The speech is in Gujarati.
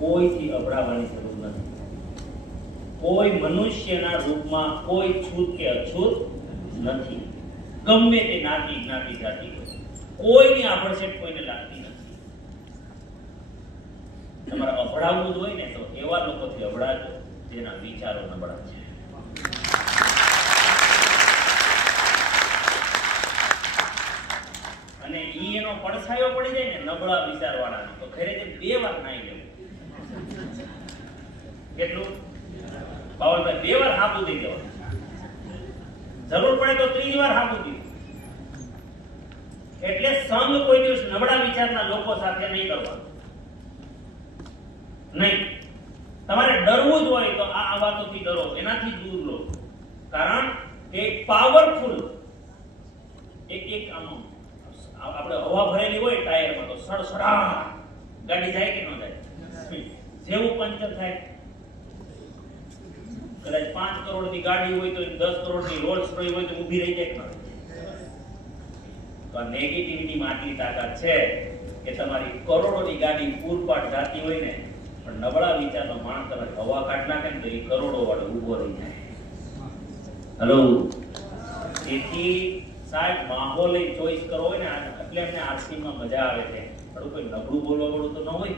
કોઈથી અભડાવાની જરૂર નથી. કોઈ મનુષ્યના રૂપમાં કોઈ છૂત કે અછૂત નથી. ગમે તે નાતી જ્ઞાતિ જાતિ હોય, કોઈની આભડછેટ કોઈને લાગતી નથી. તમારે અભડાવવું જ હોય ને તો એવા લોકોથી અભડાજો જેના વિચારો નબળા છે. અને ઈ એનો પડછાયો પડી જાય ને નબળા વિચારવાળાનો તો ઘરે જઈને 2 વાર નાઈ લેવું. કેટલું? બાવળભાઈ 2 વાર હાબુ દઈ દેવાનું. જરૂર પડે તો 3 વાર હાબુ દઈ. એટલે સંગ કોઈ દિવસ નબળા વિચારના લોકો સાથે નહીં કરવાનો. નહીં. તમારે ડરવું જ હોય તો આ વાતોથી ડરો, એનાથી દૂર લો. કારણ કે પાવરફુલ એક આમ આપણે હવા ભરેલી હોય ટાયરમાં તો સડસડા ગાડી જાય કે ન જાય? જેવું પંચર થાય, કદાચ 5 કરોડની ગાડી હોય તો 10 કરોડની રોલ્સ રોયસ હોય તો ઊભી રહી જાય કે ન? તો આ નેગેટિવિટીમાં આટલી તાકાત છે કે તમારી કરોડોની ગાડી પૂરપાટ જાતી હોય ને પણ નબળા વિચારનો માણસ તમે હવા કાઢ નાખે ને તો એ કરોડો વાળો ઊભો રહી જાય. હેલો, તેથી સાહેબ માહોલ ચોઈસ કરવો હોય ને એટલે અમને આરસીમાં મજા આવે છે. પણ કોઈ નબળું બોલવા વાળું તો ન હોય.